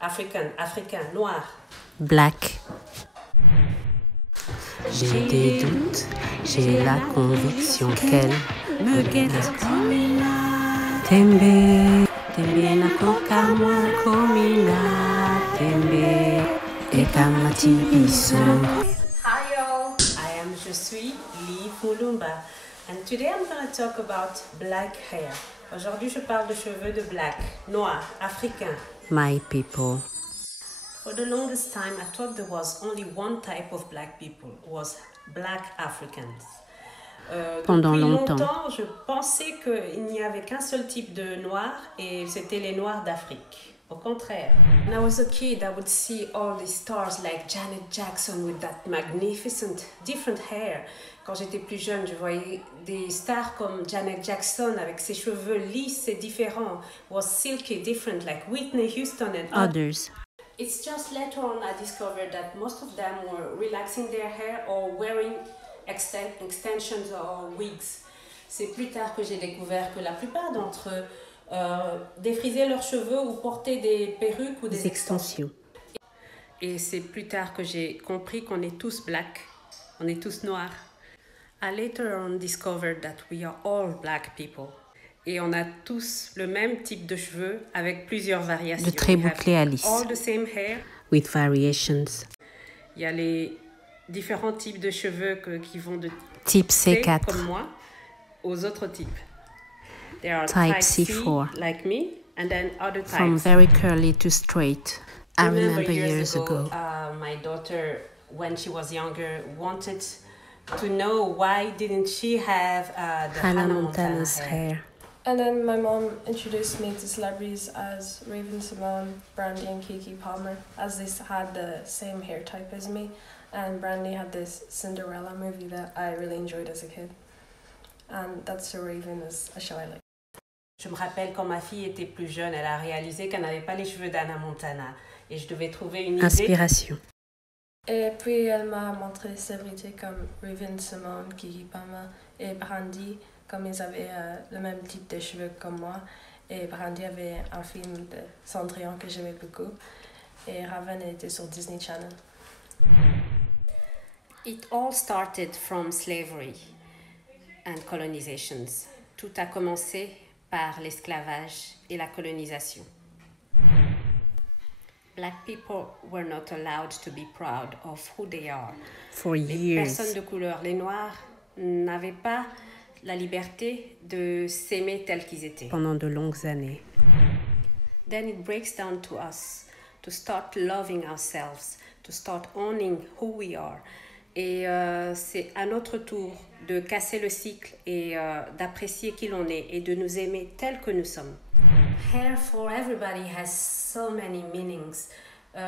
Africain, noir. Black. J'ai des doutes, j'ai la conviction qu'elle me guette. Tembe, tembe na kokamwa komina, tembe e kamati biso. Hi all, je suis Liv Mulumba and today I'm going to talk about black hair. Aujourd'hui je parle de cheveux de black, noir, africain. My people. For the longest time I thought there was only one type of black people, was black Africans. Pendant depuis longtemps, je pensais qu'il n'y avait qu'un seul type de noirs et c'était les noirs d'Afrique. Au contraire. When I was a kid, I would see all these stars like Janet Jackson with that magnificent different hair. Quand j'étais plus jeune, je voyais des stars comme Janet Jackson avec ses cheveux lisses et différents, was silky different like Whitney Houston and others. It's just later on I discovered that most of them were relaxing their hair or wearing extensions or wigs. C'est plus tard que j'ai découvert que la plupart d'entre eux défrisaient leurs cheveux ou portaient des perruques ou des extensions. Et c'est plus tard que j'ai compris qu'on est tous black, on est tous noirs. I later on discovered that we are all black people. Et on a tous le même type de cheveux avec plusieurs variations. De très bouclés à lisse. All the same hair. With variations. Il y a les différents types de cheveux qui vont de type C4 comme moi aux autres types. There are type C4 like me and then other types. From very curly to straight. I remember years ago. My daughter, when she was younger, wanted to know why didn't she have the Hannah Montana's hair. And then my mom introduced me to celebrities as Raven-Symoné, Brandy and Keke Palmer, as they had the same hair type as me. And Brandy had this Cinderella movie that I really enjoyed as a kid. And That's So Raven is a show I like. Je me rappelle quand ma fille était plus jeune, elle a réalisé qu'elle n'avait pas les cheveux d'Hannah Montana. Et je devais trouver une inspiration. Et puis elle m'a montré des célébrités comme Raven-Symoné, Keke Palmer et Brandy, comme ils avaient le même type de cheveux comme moi. Et Brandy avait un film de Cendrillon que j'aimais beaucoup. Et Raven était sur Disney Channel. It all started from slavery and colonizations. Tout a commencé par l'esclavage et la colonisation. Black people were not allowed to be proud of who they are. For les years. Personnes de couleur, les noirs, n'avaient pas la liberté de s'aimer tels qu'ils étaient. Pendant de longues années. Then it breaks down to us to start loving ourselves, to start owning who we are. Et c'est à notre tour de casser le cycle et d'apprécier qui l'on est et de nous aimer tels que nous sommes. Hair for everybody has so many meanings.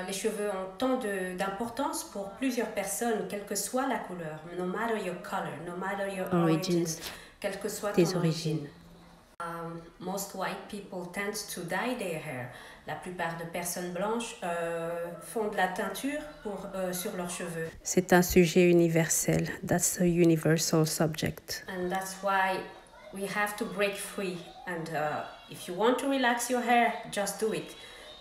Les cheveux ont tant d'importance pour plusieurs personnes, quelle que soit la couleur. No matter your color, no matter your origins, quelle que soit ton origine. Most white people tend to dye their hair. La plupart de personnes blanches font de la teinture sur leurs cheveux. C'est un sujet universel. That's a universal subject. And that's why we have to break free. And if you want to relax your hair, just do it.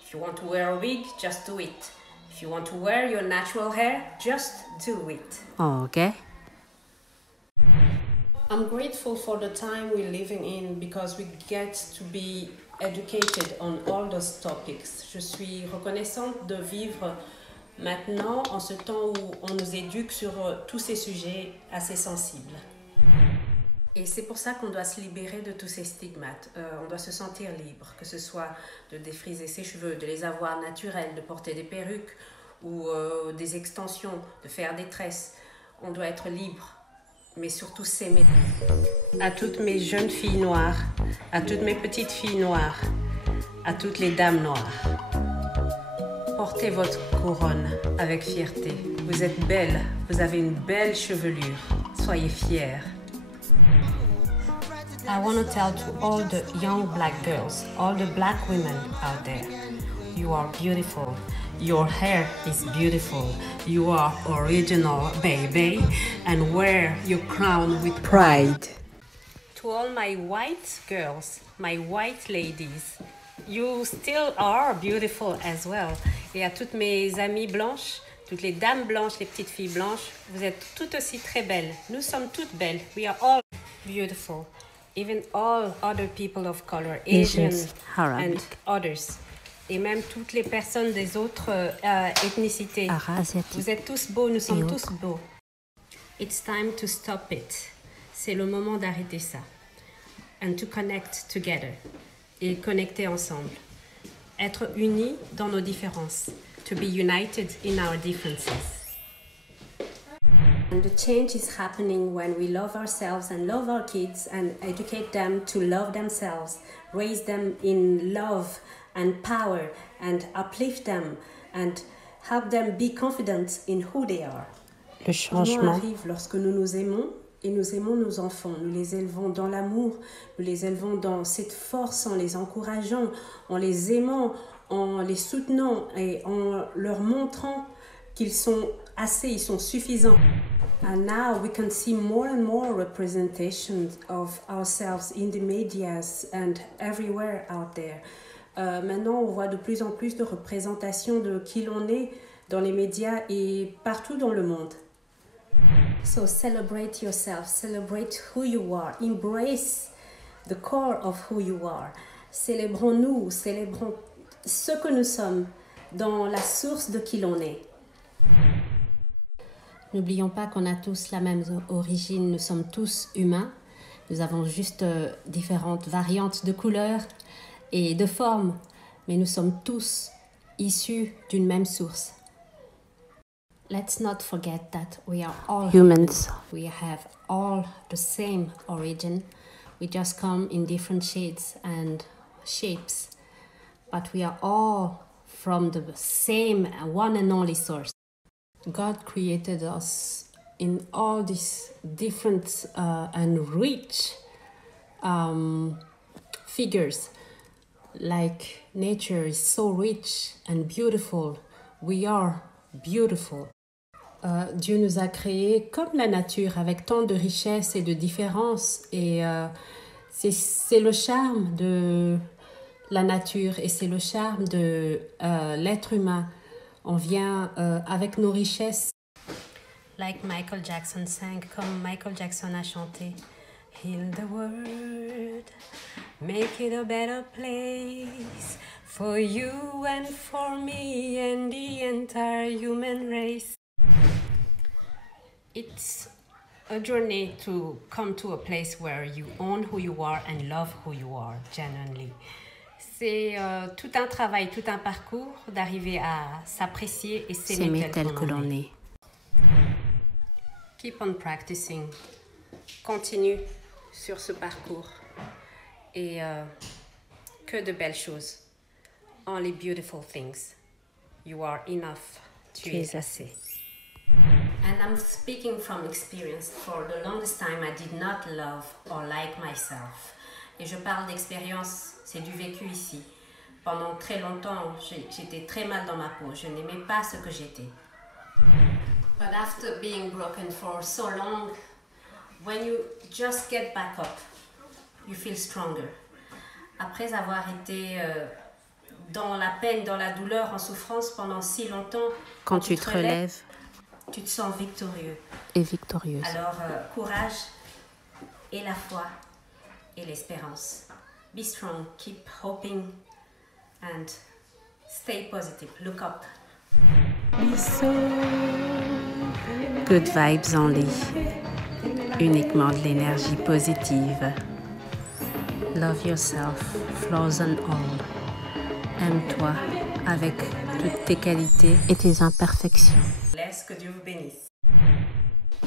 If you want to wear a wig, just do it. If you want to wear your natural hair, just do it. Okay. I'm grateful for the time we're living in because we get to be educated on all those topics. Je suis reconnaissante de vivre maintenant en ce temps où on nous éduque sur tous ces sujets assez sensibles. Et c'est pour ça qu'on doit se libérer de tous ces stigmates. On doit se sentir libre, que ce soit de défriser ses cheveux, de les avoir naturels, de porter des perruques ou des extensions, de faire des tresses. On doit être libre, mais surtout s'aimer. À toutes mes jeunes filles noires, à toutes mes petites filles noires, à toutes les dames noires, portez votre couronne avec fierté. Vous êtes belle, vous avez une belle chevelure. Soyez fiers. I want to tell to all the young black girls, all the black women out there, you are beautiful. Your hair is beautiful. You are original, baby, and wear your crown with pride. To all my white girls, my white ladies, you still are beautiful as well. Et à toutes mes amies blanches, toutes les dames blanches, les petites filles blanches, vous êtes toutes aussi très belles. Nous sommes toutes belles. We are all beautiful. Even all other people of color, Asian and others. Et même toutes les personnes des autres ethnicités. Vous êtes tous beaux, nous sommes tous beaux. It's time to stop it. C'est le moment d'arrêter ça. And to connect together. Et connecter ensemble. Être unis dans nos différences. To be united in our differences. And the change is happening when we love ourselves and love our kids and educate them to love themselves, raise them in love and power and uplift them and help them be confident in who they are. Le changement arrive lorsque nous nous aimons et nous aimons nos enfants. Nous les élevons dans l'amour, nous les élevons dans cette force en les encourageant, en les aimant, en les soutenant et en leur montrant qu'ils sont assez, ils sont suffisants. And now we can see more and more representations of ourselves in the medias and everywhere out there. Maintenant, on voit de plus en plus de représentations de qui l'on est dans les médias et partout dans le monde. So celebrate yourself, celebrate who you are, embrace the core of who you are. Célébrons-nous, célébrons ce que nous sommes dans la source de qui l'on est. N'oublions pas qu'on a tous la même origine, nous sommes tous humains. Nous avons juste différentes variantes de couleurs et de formes, mais nous sommes tous issus d'une même source. Let's not forget that we are all humans. We have all the same origin. We just come in different shades and shapes. But we are all from the same one and only source. God created us in all these different and rich figures. Like nature is so rich and beautiful. We are beautiful. Dieu nous a créés comme la nature, avec tant de richesses et de différences. Et c'est le charme de la nature et c'est le charme de l'être humain. On vient avec nos richesses. Like Michael Jackson sang, comme Michael Jackson a chanté. Heal the world, make it a better place for you and for me and the entire human race. It's a journey to come to a place where you own who you are and love who you are, genuinely. C'est tout un travail, tout un parcours d'arriver à s'apprécier et s'aimer tel que l'on est. Keep on practicing. Continue sur ce parcours. Et que de belles choses. Only beautiful things. You are enough. Tu es assez. And I'm speaking from experience. For the longest time, I did not love or like myself. Et je parle d'expérience, c'est du vécu ici. Pendant très longtemps, j'étais très mal dans ma peau. Je n'aimais pas ce que j'étais. But after being broken for so long, when you just get back up, you feel stronger. Après avoir été dans la peine, dans la douleur, en souffrance pendant si longtemps, quand tu te relèves, tu te sens victorieux. Et victorieuse. Alors, courage et la foi et l'espérance. Be strong, keep hoping and stay positive. Look up. Be so good vibes only. Uniquement de l'énergie positive. Love yourself, flaws and all. Aime-toi avec toutes tes qualités et tes imperfections. Laisse que Dieu vous bénisse.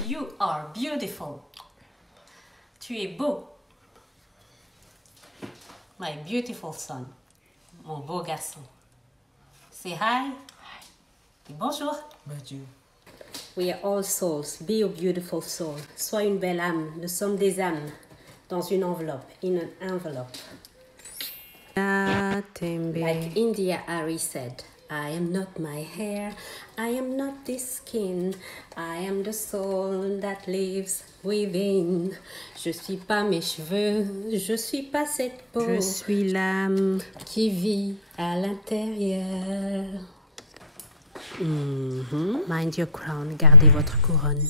You are beautiful. Tu es beau. My beautiful son. Mon beau garçon. Say hi. Hi. Bonjour. Bonjour. We are all souls. Be a beautiful soul. Sois une belle âme. Nous sommes des âmes dans une enveloppe. In an envelope. Like India Ari said. I am not my hair, I am not this skin, I am the soul that lives within. Je suis pas mes cheveux, je suis pas cette peau. Je suis l'âme qui vit à l'intérieur. Mind your crown, gardez votre couronne.